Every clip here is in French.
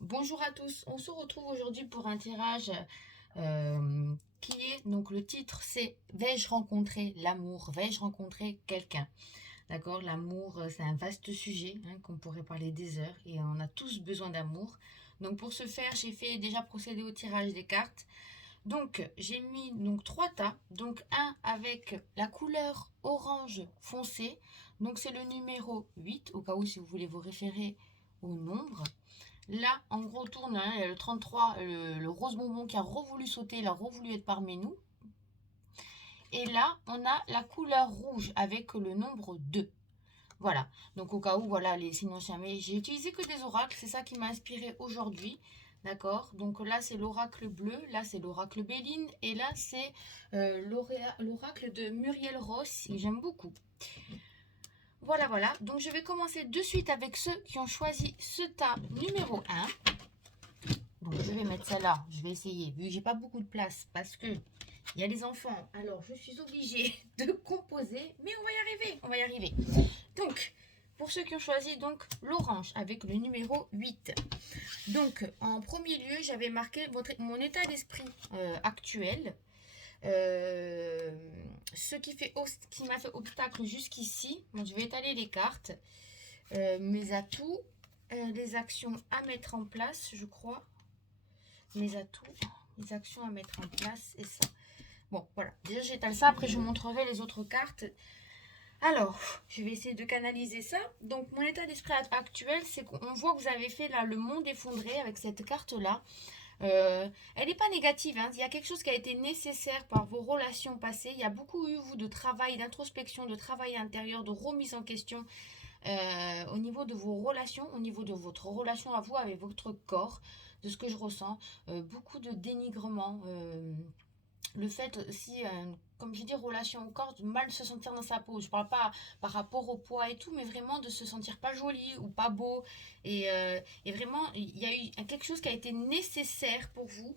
Bonjour à tous, on se retrouve aujourd'hui pour un tirage qui est, donc le titre c'est Vais-je rencontrer l'amour? Vais-je rencontrer quelqu'un? D'accord, l'amour c'est un vaste sujet qu'on pourrait parler des heures et on a tous besoin d'amour. Donc pour ce faire j'ai fait déjà procéder au tirage des cartes. Donc j'ai mis donc trois tas, donc un avec la couleur orange foncé, donc c'est le numéro 8 au cas où si vous voulez vous référer au nombre. Là, en gros, tourne, hein, il y a le 33, le rose bonbon qui a revoulu sauter, il a revoulu être parmi nous. Et là, on a la couleur rouge avec le nombre 2. Voilà, donc au cas où, voilà, les signes jamais. J'ai utilisé que des oracles, c'est ça qui m'a inspiré aujourd'hui. D'accord, donc là c'est l'oracle bleu, là c'est l'oracle Béline, et là c'est l'oracle de Muriel Ross, et j'aime beaucoup. Voilà, voilà, donc je vais commencer de suite avec ceux qui ont choisi ce tas numéro 1. Donc je vais mettre ça là, je vais essayer, vu que j'ai pas beaucoup de place, parce que il y a les enfants, alors je suis obligée de composer, mais on va y arriver, on va y arriver. Donc, pour ceux qui ont choisi donc l'orange avec le numéro 8. Donc, en premier lieu, j'avais marqué mon état d'esprit actuel, euh, ce qui m'a fait obstacle jusqu'ici. Bon, je vais étaler les cartes, mes atouts, les actions à mettre en place, je crois mes atouts, mes actions à mettre en place et ça. Bon, voilà. Déjà, j'étale ça. Après, je vous montrerai les autres cartes. Alors, je vais essayer de canaliser ça. Donc, mon état d'esprit actuel, c'est qu'on voit que vous avez fait là le monde effondré avec cette carte-là. Elle n'est pas négative, hein. Il y a quelque chose qui a été nécessaire par vos relations passées. Il y a beaucoup eu, vous, de travail, d'introspection, de travail intérieur, de remise en question au niveau de vos relations, au niveau de votre relation à vous avec votre corps, de ce que je ressens, beaucoup de dénigrement, le fait aussi, comme je dis, relation au corps, de mal se sentir dans sa peau. Je parle pas par rapport au poids et tout, mais vraiment de se sentir pas joli ou pas beau. Et vraiment, il y a eu quelque chose qui a été nécessaire pour vous,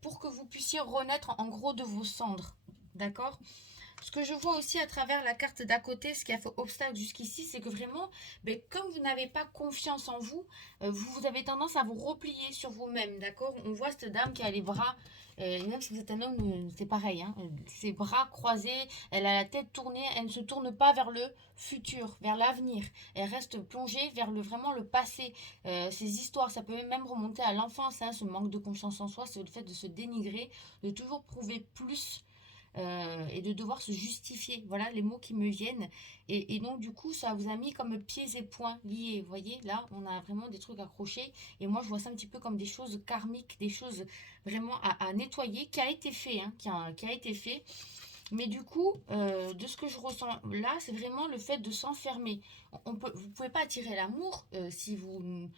pour que vous puissiez renaître en gros de vos cendres. D'accord? Ce que je vois aussi à travers la carte d'à côté, ce qui a fait obstacle jusqu'ici, c'est que vraiment, ben, comme vous n'avez pas confiance en vous, vous avez tendance à vous replier sur vous-même, d'accord? On voit cette dame qui a les bras, même si vous êtes un homme, c'est pareil, hein, ses bras croisés, elle a la tête tournée, elle ne se tourne pas vers le futur, vers l'avenir. Elle reste plongée vers vraiment le passé. Ces histoires, ça peut même remonter à l'enfance, hein, ce manque de confiance en soi, c'est le fait de se dénigrer, de toujours prouver plus et de devoir se justifier. Voilà les mots qui me viennent. Et donc, du coup, ça vous a mis comme pieds et poings liés. Vous voyez, là, on a vraiment des trucs accrochés. Et moi, je vois ça un petit peu comme des choses karmiques, des choses vraiment à nettoyer, qui a été fait, hein, qui a été fait. Mais du coup, de ce que je ressens là, c'est vraiment le fait de s'enfermer. Vous ne pouvez pas attirer l'amour si vous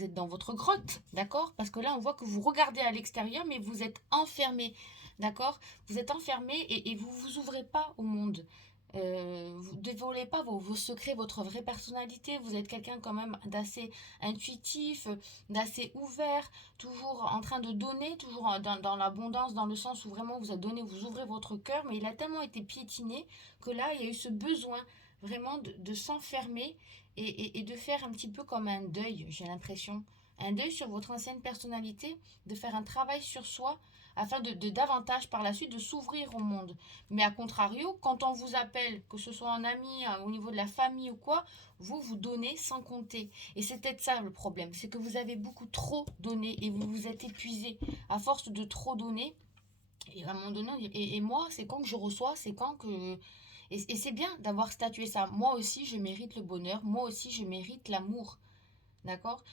êtes dans votre grotte, d'accord? Parce que là, on voit que vous regardez à l'extérieur, mais vous êtes enfermé, d'accord? Vous êtes enfermé et vous vous ouvrez pas au monde. Vous ne dévoilez pas vos secrets, votre vraie personnalité. Vous êtes quelqu'un quand même d'assez intuitif, d'assez ouvert, toujours en train de donner, toujours dans l'abondance, dans le sens où vraiment vous êtes donné, vous ouvrez votre cœur, mais il a tellement été piétiné que là, il y a eu ce besoin vraiment de s'enfermer et de faire un petit peu comme un deuil, j'ai l'impression. Un deuil sur votre ancienne personnalité, de faire un travail sur soi afin de davantage par la suite de s'ouvrir au monde. Mais à contrario, quand on vous appelle, que ce soit un ami, au niveau de la famille ou quoi, vous donnez sans compter. Et c'est peut-être ça le problème, c'est que vous avez beaucoup trop donné et vous vous êtes épuisé à force de trop donner. Et à un moment donné, et moi, c'est quand que je reçois, c'est quand que... Et c'est bien d'avoir statué ça. Moi aussi, je mérite le bonheur. Moi aussi, je mérite l'amour. D'accord?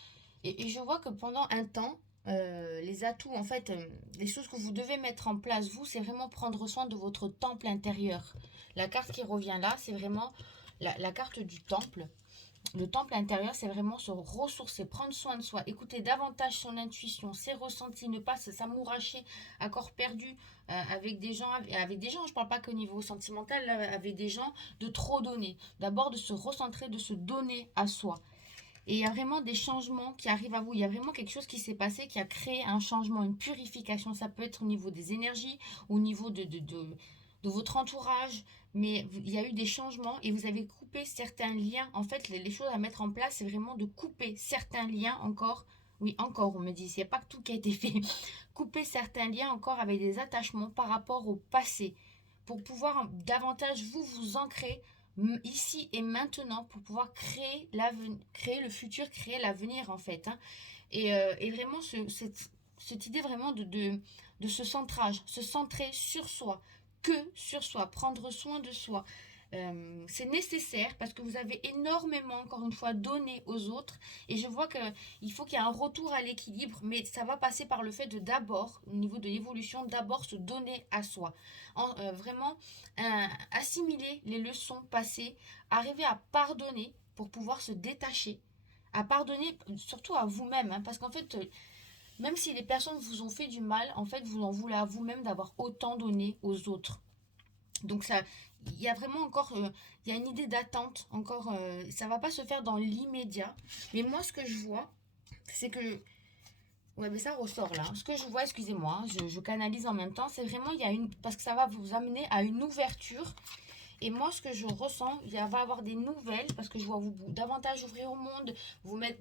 Et je vois que pendant un temps, les atouts, en fait, les choses que vous devez mettre en place, vous, c'est vraiment prendre soin de votre temple intérieur. La carte qui revient là, c'est vraiment la carte du temple. Le temple intérieur, c'est vraiment se ressourcer, prendre soin de soi, écouter davantage son intuition, ses ressentis, ne pas s'amouracher à corps perdu avec des gens, je parle pas qu'au niveau sentimental, avec des gens, de trop donner. D'abord de se recentrer, de se donner à soi. Et il y a vraiment des changements qui arrivent à vous. Il y a vraiment quelque chose qui s'est passé, qui a créé un changement, une purification. Ça peut être au niveau des énergies, au niveau de votre entourage. Mais il y a eu des changements et vous avez coupé certains liens. En fait, les choses à mettre en place, c'est vraiment de couper certains liens encore Oui, encore, on me dit, il n'y a pas que tout qui a été fait. Couper certains liens encore avec des attachements par rapport au passé, pour pouvoir davantage vous ancrer ici et maintenant, pour pouvoir créer créer le futur, créer l'avenir en fait, hein. Et vraiment, cette idée vraiment de ce centrage, se centrer sur soi, que sur soi, prendre soin de soi. C'est nécessaire parce que vous avez énormément, encore une fois, donné aux autres. Et je vois qu'il faut qu'il y ait un retour à l'équilibre, mais ça va passer par le fait de d'abord, au niveau de l'évolution, d'abord se donner à soi. Vraiment, assimiler les leçons passées, arriver à pardonner pour pouvoir se détacher, à pardonner surtout à vous-même, hein, parce qu'en fait, même si les personnes vous ont fait du mal, en fait, vous en voulez à vous-même d'avoir autant donné aux autres. Donc ça, il y a vraiment encore, il y a une idée d'attente encore. Ça va pas se faire dans l'immédiat. Mais moi, ce que je vois, c'est que, ouais, mais ça ressort là. Ce que je vois, excusez-moi, je canalise en même temps. C'est vraiment, il y a une, parce que ça va vous amener à une ouverture. Et moi, ce que je ressens, il va y avoir des nouvelles, parce que je vois vous davantage ouvrir au monde, vous mettre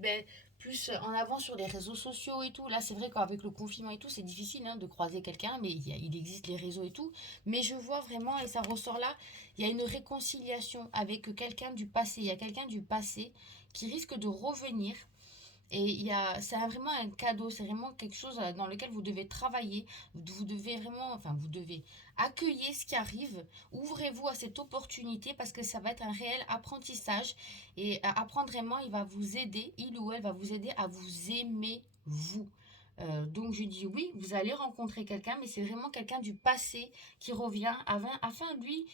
plus en avant sur les réseaux sociaux et tout. Là, c'est vrai qu'avec le confinement et tout, c'est difficile hein, de croiser quelqu'un, mais il existe les réseaux et tout. Mais je vois vraiment, et ça ressort là, il y a une réconciliation avec quelqu'un du passé. Il y a quelqu'un du passé qui risque de revenir. Et c'est vraiment un cadeau, c'est vraiment quelque chose dans lequel vous devez travailler. Vous devez vraiment, enfin, vous devez accueillir ce qui arrive. Ouvrez-vous à cette opportunité parce que ça va être un réel apprentissage. Et apprendre vraiment, il va vous aider, il ou elle va vous aider à vous aimer, vous. Donc je dis oui, vous allez rencontrer quelqu'un, mais c'est vraiment quelqu'un du passé qui revient afin lui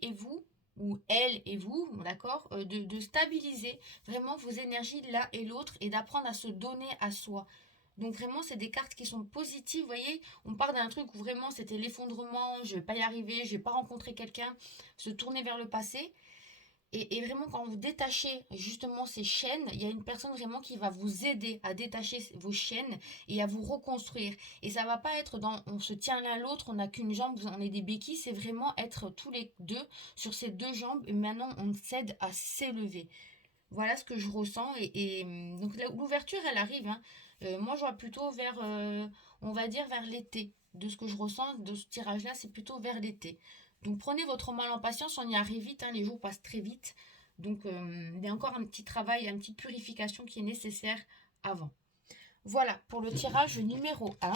et vous, ou elle et vous, d'accord, de stabiliser vraiment vos énergies l'un et l'autre et d'apprendre à se donner à soi. Donc vraiment, c'est des cartes qui sont positives, vous voyez, on part d'un truc où vraiment c'était l'effondrement, je vais pas y arriver, je vais pas rencontrer quelqu'un, se tourner vers le passé. Et vraiment, quand vous détachez justement ces chaînes, il y a une personne vraiment qui va vous aider à détacher vos chaînes et à vous reconstruire. Et ça va pas être dans on se tient l'un l'autre, on n'a qu'une jambe, on est des béquilles. C'est vraiment être tous les deux sur ces deux jambes et maintenant on s'aide à s'élever. Voilà ce que je ressens. Donc l'ouverture, elle arrive, hein. Moi, je vois plutôt vers, on va dire, vers l'été. De ce que je ressens de ce tirage-là, c'est plutôt vers l'été. Donc prenez votre mal en patience, on y arrive vite, hein, les jours passent très vite. Donc il y a encore un petit travail, une petite purification qui est nécessaire avant. Voilà pour le tirage numéro 1.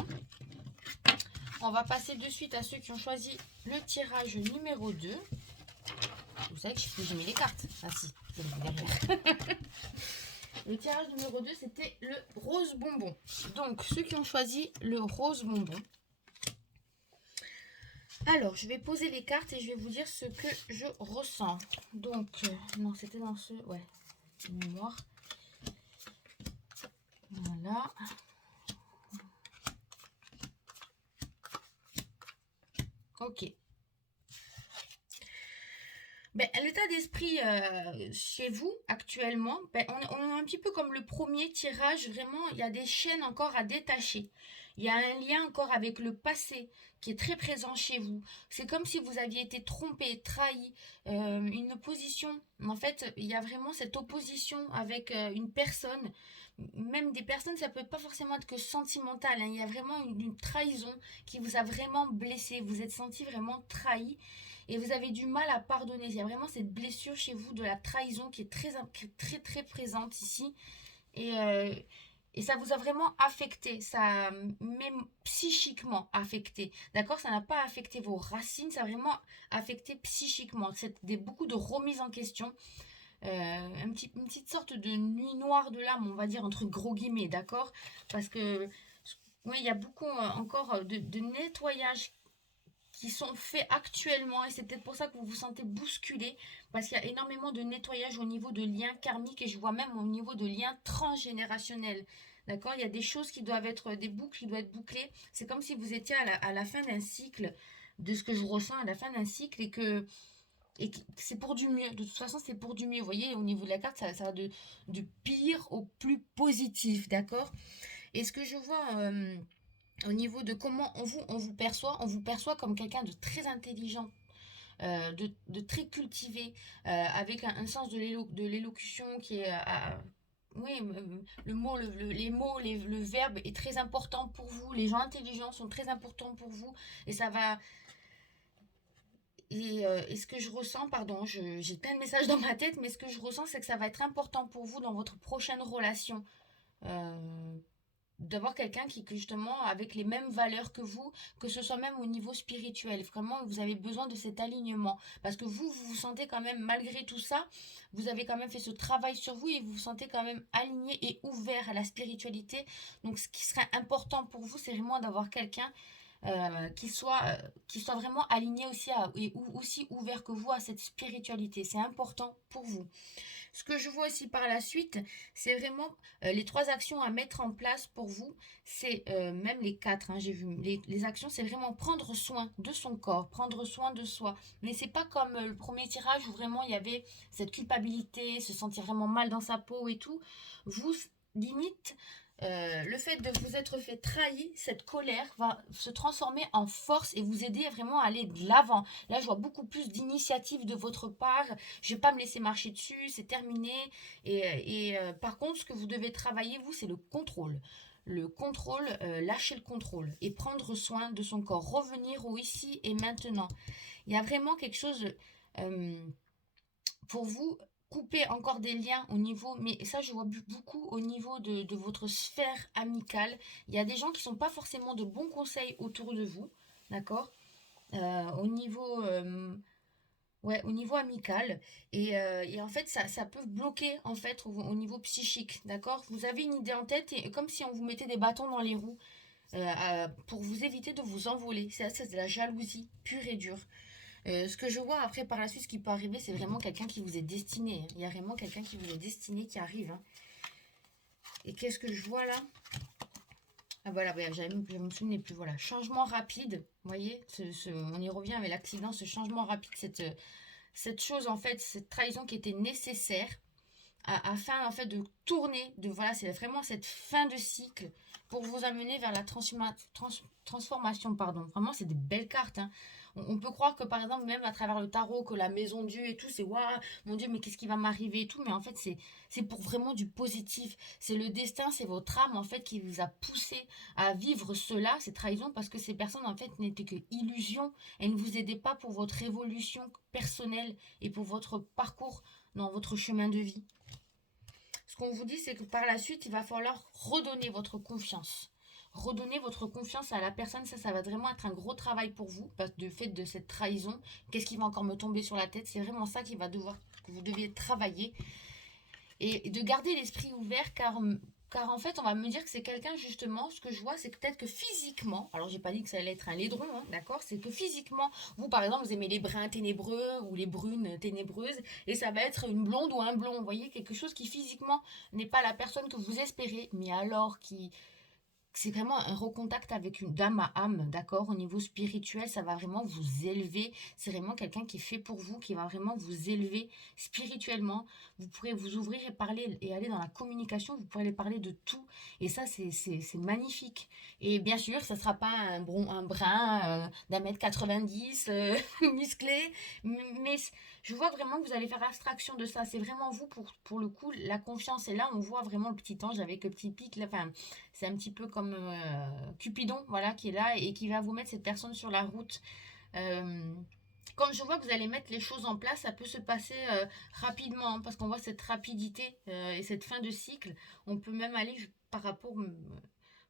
On va passer de suite à ceux qui ont choisi le tirage numéro 2. Vous savez que j'ai mis les cartes. Ah si, c'est derrière. Le tirage numéro 2, c'était le rose bonbon. Donc, ceux qui ont choisi le rose bonbon. Alors, je vais poser les cartes et je vais vous dire ce que je ressens. Donc, non, c'était dans ce... Ouais, mémoire. Voilà. Ok. Ben, l'état d'esprit chez vous actuellement, ben, on est un petit peu comme le premier tirage, vraiment, il y a des chaînes encore à détacher. Il y a un lien encore avec le passé qui est très présent chez vous. C'est comme si vous aviez été trompé, trahi, une opposition. En fait, il y a vraiment cette opposition avec une personne. Même des personnes, ça peut pas forcément être que sentimental, hein. Il y a vraiment une trahison qui vous a vraiment blessé. Vous êtes senti vraiment trahi et vous avez du mal à pardonner. Il y a vraiment cette blessure chez vous de la trahison qui est très très présente ici. Et, euh, et ça vous a vraiment affecté, ça même psychiquement affecté. D'accord. Ça n'a pas affecté vos racines, ça a vraiment affecté psychiquement. C'est beaucoup de remise en question. Une petite sorte de nuit noire de l'âme, on va dire, entre gros guillemets, d'accord. Parce que, oui, il y a beaucoup encore de nettoyage qui sont faits actuellement et c'est peut-être pour ça que vous vous sentez bousculé parce qu'il y a énormément de nettoyage au niveau de liens karmiques et je vois même au niveau de liens transgénérationnels. D'accord. Il y a des choses qui doivent être, des boucles qui doivent être bouclées. C'est comme si vous étiez à la fin d'un cycle, de ce que je ressens à la fin d'un cycle et que c'est pour du mieux. De toute façon, c'est pour du mieux. Vous voyez, au niveau de la carte, ça va de pire au plus positif. D'accord. Et ce que je vois... au niveau de comment on vous perçoit comme quelqu'un de très intelligent, de très cultivé, avec un sens de l'élocution qui est oui, le mot, les mots, le verbe est très important pour vous. Les gens intelligents sont très importants pour vous. Et ça va... Et ce que je ressens, pardon, j'ai plein de messages dans ma tête, mais ce que je ressens, c'est que ça va être important pour vous dans votre prochaine relation. Euh, D'avoir quelqu'un qui justement avec les mêmes valeurs que vous, que ce soit même au niveau spirituel. Vraiment, vous avez besoin de cet alignement parce que vous vous sentez quand même, malgré tout ça, vous avez quand même fait ce travail sur vous et vous vous sentez quand même aligné et ouvert à la spiritualité. Donc, ce qui serait important pour vous, c'est vraiment d'avoir quelqu'un qui soit vraiment aligné aussi et aussi ouvert que vous à cette spiritualité. C'est important pour vous. Ce que je vois aussi par la suite, c'est vraiment les 3 actions à mettre en place pour vous. C'est même les 4, hein, j'ai vu. Les actions, c'est vraiment prendre soin de son corps, prendre soin de soi. Mais c'est pas comme le premier tirage où vraiment il y avait cette culpabilité, se sentir vraiment mal dans sa peau et tout. Vous, limite, le fait de vous être fait trahir, cette colère va se transformer en force et vous aider vraiment à aller de l'avant. Là, je vois beaucoup plus d'initiative de votre part. Je vais pas me laisser marcher dessus, c'est terminé. Par contre, ce que vous devez travailler, vous, c'est le contrôle. Le contrôle, lâcher le contrôle et prendre soin de son corps, revenir au ici et maintenant. Il y a vraiment quelque chose euh, pour vous, couper encore des liens au niveau, mais ça je vois beaucoup au niveau de votre sphère amicale. Il y a des gens qui sont pas forcément de bons conseils autour de vous, d'accord. Au niveau Ouais, au niveau amical. Et en fait, ça peut bloquer en fait au niveau psychique, d'accord? Vous avez une idée en tête et comme si on vous mettait des bâtons dans les roues pour vous éviter de vous envoler. C'est de la jalousie pure et dure. Ce que je vois après par la suite, ce qui peut arriver, c'est vraiment quelqu'un qui vous est destiné, hein. Il y a vraiment quelqu'un qui vous est destiné qui arrive, hein. Et qu'est-ce que je vois là? Ah voilà, ouais, je me souvenais plus. Voilà, changement rapide. Vous voyez, on y revient avec l'accident, ce changement rapide, cette chose en fait, cette trahison qui était nécessaire afin en fait de tourner, voilà, c'est vraiment cette fin de cycle pour vous amener vers la transformation, pardon. Vraiment, c'est des belles cartes, hein. On peut croire que par exemple, même à travers le tarot, que la maison Dieu et tout, c'est waouh, mon Dieu, mais qu'est-ce qui va m'arriver et tout, mais en fait, c'est pour vraiment du positif. C'est le destin, c'est votre âme en fait qui vous a poussé à vivre cela, ces trahisons, parce que ces personnes en fait n'étaient que illusions. Elles ne vous aidaient pas pour votre évolution personnelle et pour votre parcours dans votre chemin de vie. Ce qu'on vous dit, c'est que par la suite, il va falloir redonner votre confiance. Redonner votre confiance à la personne, ça va vraiment être un gros travail pour vous, parce que du fait de cette trahison, qu'est-ce qui va encore me tomber sur la tête? C'est vraiment ça que vous deviez travailler. Et de garder l'esprit ouvert, car en fait, on va me dire que c'est quelqu'un, justement, ce que je vois, c'est que peut-être que physiquement, alors j'ai pas dit que ça allait être un laidron, hein, d'accord, c'est que physiquement, vous par exemple, vous aimez les bruns ténébreux ou les brunes ténébreuses, et ça va être une blonde ou un blond, vous voyez, quelque chose qui physiquement n'est pas la personne que vous espérez, mais alors qui, c'est vraiment un recontact avec une dame à âme, d'accord? Au niveau spirituel, ça va vraiment vous élever. C'est vraiment quelqu'un qui est fait pour vous, qui va vraiment vous élever spirituellement. Vous pourrez vous ouvrir et parler et aller dans la communication. Vous pourrez aller parler de tout. Et ça, c'est magnifique. Et bien sûr, ça ne sera pas un brin d'un mètre 90 musclé. Mais je vois vraiment que vous allez faire abstraction de ça. C'est vraiment vous, pour le coup, la confiance. Et là, on voit vraiment le petit ange avec le petit pic. Là, enfin, c'est un petit peu comme Cupidon, voilà, qui est là et qui va vous mettre cette personne sur la route. Euh, Quand je vois que vous allez mettre les choses en place, ça peut se passer rapidement, hein, parce qu'on voit cette rapidité et cette fin de cycle. On peut même aller par rapport...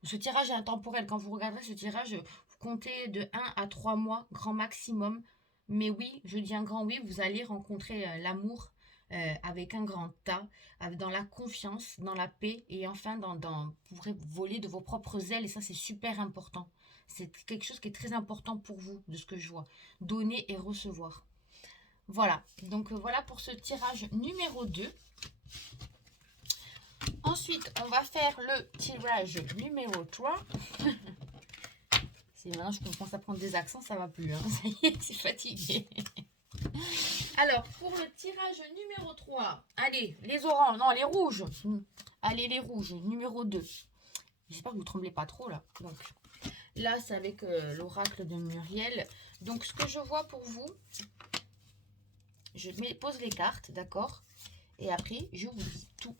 ce tirage est intemporel. Quand vous regarderez ce tirage, vous comptez de 1 à 3 mois, grand maximum. Mais oui, je dis un grand oui, vous allez rencontrer l'amour avec un grand A, dans la confiance, dans la paix et enfin vous pourrez voler de vos propres ailes et ça c'est super important. C'est quelque chose qui est très important pour vous, de ce que je vois. Donner et recevoir. Voilà, donc voilà pour ce tirage numéro 2. Ensuite, on va faire le tirage numéro 3. Si maintenant je commence à prendre des accents, ça va plus, hein. Ça y est, c'est fatigué. Alors, pour le tirage numéro 3, allez, les oranges, non, les rouges. Allez, les rouges, numéro 2. J'espère que vous ne tremblez pas trop, là. Donc, là, c'est avec l'oracle de Muriel. Donc, ce que je vois pour vous, je pose les cartes, d'accord? Et après, je vous dis tout.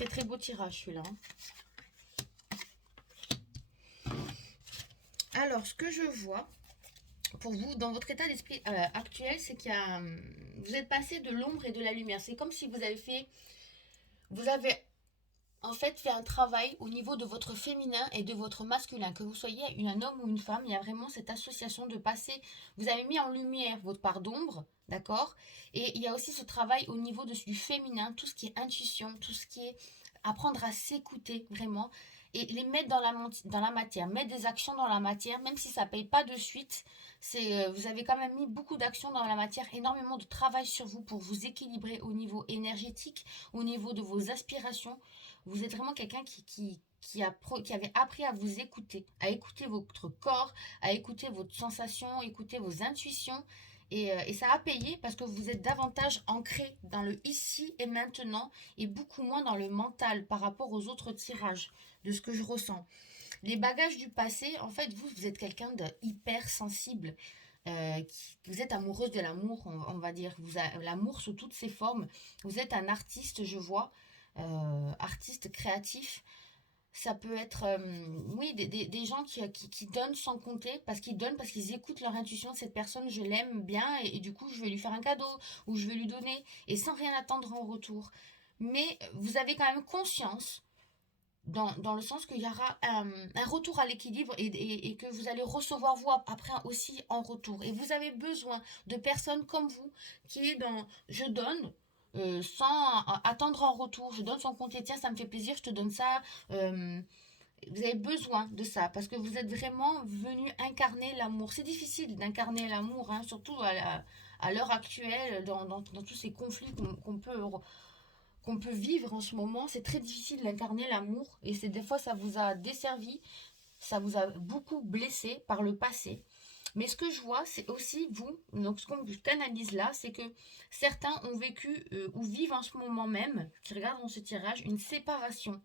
Très très beau tirage celui-là. Alors, ce que je vois pour vous, dans votre état d'esprit actuel, c'est qu'il y a... vous êtes passé de l'ombre et de la lumière. C'est comme si vous avez fait... Vous avez en fait fait un travail au niveau de votre féminin et de votre masculin. Que vous soyez un homme ou une femme, il y a vraiment cette association de passer... Vous avez mis en lumière votre part d'ombre, d'accord? Et il y a aussi ce travail au niveau du féminin, tout ce qui est intuition, tout ce qui est apprendre à s'écouter vraiment et les mettre dans la matière, mettre des actions dans la matière, même si ça ne paye pas de suite. Vous avez quand même mis beaucoup d'actions dans la matière, énormément de travail sur vous pour vous équilibrer au niveau énergétique, au niveau de vos aspirations. Vous êtes vraiment quelqu'un qui avait appris à vous écouter, à écouter votre corps, à écouter votre sensation, écouter vos intuitions. Et ça a payé parce que vous êtes davantage ancré dans le ici et maintenant et beaucoup moins dans le mental par rapport aux autres tirages de ce que je ressens. Les bagages du passé, en fait, vous êtes quelqu'un de hyper sensible. Vous êtes amoureuse de l'amour, on va dire. L'amour sous toutes ses formes. Vous êtes un artiste, je vois, artiste créatif. Ça peut être, oui, des gens qui donnent sans compter, parce qu'ils donnent, parce qu'ils écoutent leur intuition. Cette personne, je l'aime bien, et du coup, je vais lui faire un cadeau, ou je vais lui donner, et sans rien attendre en retour. Mais vous avez quand même conscience, dans le sens qu'il y aura un retour à l'équilibre, et que vous allez recevoir vous après aussi en retour. Et vous avez besoin de personnes comme vous, qui est dans je donne, sans attendre en retour, je donne sans compter, tiens, ça me fait plaisir, je te donne ça. euh, Vous avez besoin de ça parce que vous êtes vraiment venu incarner l'amour. C'est difficile d'incarner l'amour, hein, surtout à l'heure actuelle, dans tous ces conflits qu'on peut vivre en ce moment. C'est très difficile d'incarner l'amour et c'est des fois ça vous a desservi, ça vous a beaucoup blessé par le passé. Mais ce que je vois, c'est aussi vous, donc ce qu'on canalise là, c'est que certains ont vécu ou vivent en ce moment même, qui regardent ce tirage, une séparation.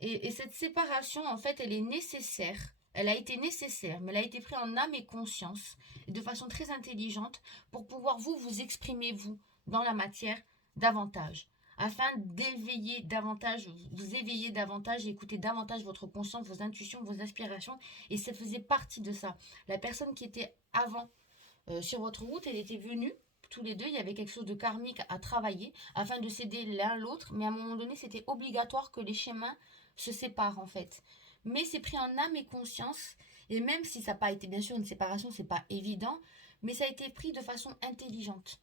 Et cette séparation, en fait, elle est nécessaire. Elle a été nécessaire, mais elle a été prise en âme et conscience, et de façon très intelligente, pour pouvoir vous exprimer, vous, dans la matière, davantage. Afin d'éveiller davantage, vous éveiller davantage, et écouter davantage votre conscience, vos intuitions, vos aspirations. Et ça faisait partie de ça. La personne qui était avant sur votre route, elle était venue tous les deux, il y avait quelque chose de karmique à travailler afin de s'aider l'un l'autre, mais à un moment donné, c'était obligatoire que les chemins se séparent en fait. Mais c'est pris en âme et conscience, et même si ça n'a pas été bien sûr une séparation, c'est pas évident, mais ça a été pris de façon intelligente.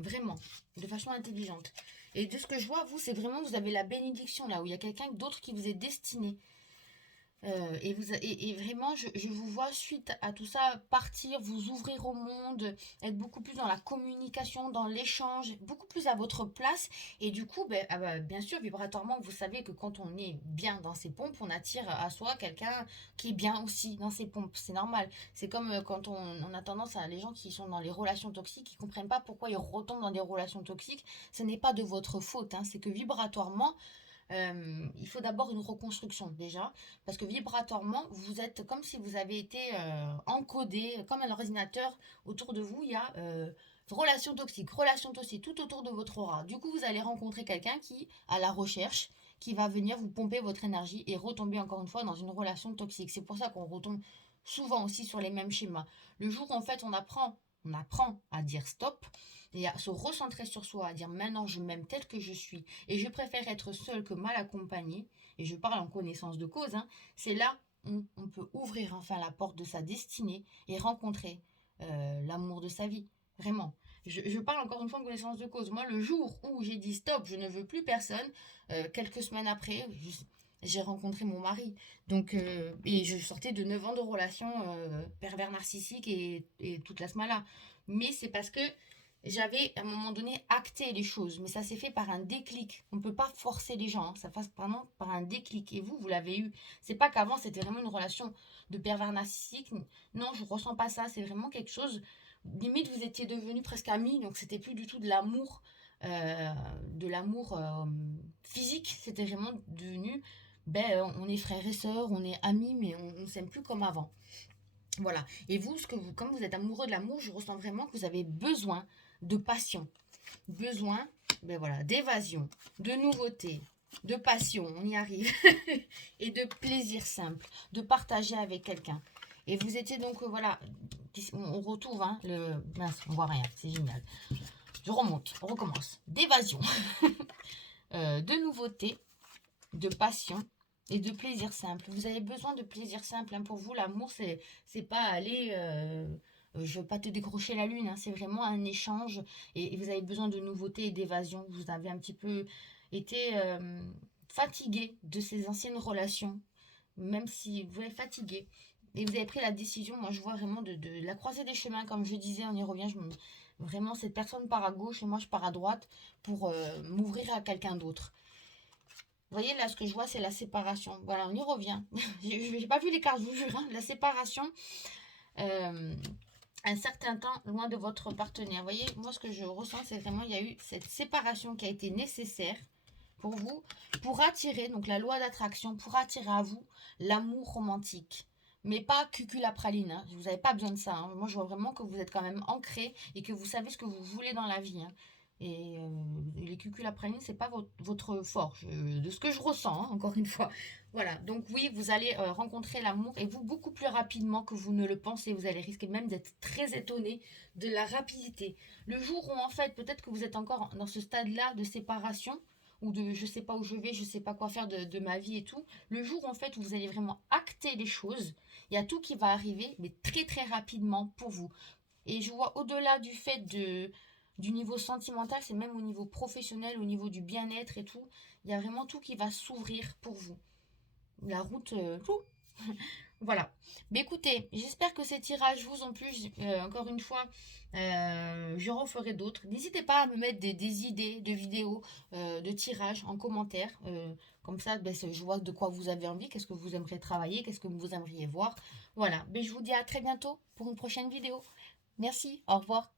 Vraiment, de façon intelligente. Et de ce que je vois, vous, c'est vraiment, vous avez la bénédiction là, où il y a quelqu'un d'autre qui vous est destiné. Et vraiment, je vous vois, suite à tout ça, partir, vous ouvrir au monde, être beaucoup plus dans la communication, dans l'échange, beaucoup plus à votre place. Et du coup, bien sûr, vibratoirement, vous savez que quand on est bien dans ses pompes, on attire à soi quelqu'un qui est bien aussi dans ses pompes. C'est normal. C'est comme quand on a tendance à les gens qui sont dans les relations toxiques, qui comprennent pas pourquoi ils retombent dans des relations toxiques. Ce n'est pas de votre faute, hein, c'est que vibratoirement, il faut d'abord une reconstruction déjà, parce que vibratoirement, vous êtes comme si vous avez été encodé, comme un ordinateur. Autour de vous, il y a relation toxique, tout autour de votre aura. Du coup, vous allez rencontrer quelqu'un qui a la recherche, qui va venir vous pomper votre énergie et retomber encore une fois dans une relation toxique. C'est pour ça qu'on retombe souvent aussi sur les mêmes schémas. Le jour où en fait on apprend à dire stop et à se recentrer sur soi, à dire maintenant je m'aime tel que je suis et je préfère être seule que mal accompagnée, et je parle en connaissance de cause, hein, c'est là où on peut ouvrir enfin la porte de sa destinée et rencontrer l'amour de sa vie. Vraiment. Je parle encore une fois en connaissance de cause. Moi, le jour où j'ai dit stop, je ne veux plus personne, quelques semaines après, j'ai rencontré mon mari. Donc, et je sortais de 9 ans de relation pervers narcissique et toute la smala. Mais c'est parce que j'avais à un moment donné acté les choses, mais ça s'est fait par un déclic. On ne peut pas forcer les gens, hein. Ça passe vraiment par un déclic. Et vous l'avez eu. C'est pas qu'avant c'était vraiment une relation de pervers narcissique. Non, je ressens pas ça. C'est vraiment quelque chose. Limite, vous étiez devenus presque amis, donc c'était plus du tout de l'amour physique. C'était vraiment devenu, on est frères et sœurs, on est amis, mais on ne s'aime plus comme avant. Voilà. Et vous, comme vous êtes amoureux de l'amour, je ressens vraiment que vous avez besoin de passion, besoin ben voilà, d'évasion, de nouveauté, de passion, on y arrive, et de plaisir simple, de partager avec quelqu'un. Et vous étiez donc, voilà, on retrouve, hein, mince, on voit rien, c'est génial. Je remonte, on recommence. D'évasion, de nouveauté, de passion et de plaisir simple. Vous avez besoin de plaisir simple, hein. Pour vous, l'amour, c'est pas aller... je veux pas te décrocher la lune, hein. C'est vraiment un échange et vous avez besoin de nouveautés et d'évasion. Vous avez un petit peu été fatigué de ces anciennes relations, même si vous êtes fatigué. Et vous avez pris la décision, moi je vois vraiment de la croisée des chemins, comme je disais, on y revient, vraiment cette personne part à gauche et moi je pars à droite pour m'ouvrir à quelqu'un d'autre. Vous voyez, là, ce que je vois, c'est la séparation. Voilà, on y revient. J'ai pas vu les cartes, je vous jure, hein. La séparation, un certain temps loin de votre partenaire. Vous voyez, moi, ce que je ressens, c'est vraiment, il y a eu cette séparation qui a été nécessaire pour vous, pour attirer, donc la loi d'attraction, pour attirer à vous l'amour romantique. Mais pas cuculapraline, hein. Vous n'avez pas besoin de ça, hein. Moi, je vois vraiment que vous êtes quand même ancré et que vous savez ce que vous voulez dans la vie, hein. Et les cuculapralines, c'est pas votre fort, de ce que je ressens, hein, encore une fois. Voilà, donc oui, vous allez rencontrer l'amour et vous beaucoup plus rapidement que vous ne le pensez. Vous allez risquer même d'être très étonné de la rapidité. Le jour où en fait, peut-être que vous êtes encore dans ce stade-là de séparation, ou de je sais pas où je vais, je sais pas quoi faire de ma vie et tout, le jour où en fait où vous allez vraiment acter les choses, il y a tout qui va arriver, mais très très rapidement pour vous. Et je vois au-delà du fait du niveau sentimental, c'est même au niveau professionnel, au niveau du bien-être et tout, il y a vraiment tout qui va s'ouvrir pour vous. La route, tout. Voilà. Mais écoutez, j'espère que ces tirages vous ont plu. Encore une fois, je referai d'autres. N'hésitez pas à me mettre des idées de vidéos, de tirages en commentaire. Comme ça, ben, je vois de quoi vous avez envie, qu'est-ce que vous aimeriez travailler, qu'est-ce que vous aimeriez voir. Voilà. Mais je vous dis à très bientôt pour une prochaine vidéo. Merci, au revoir.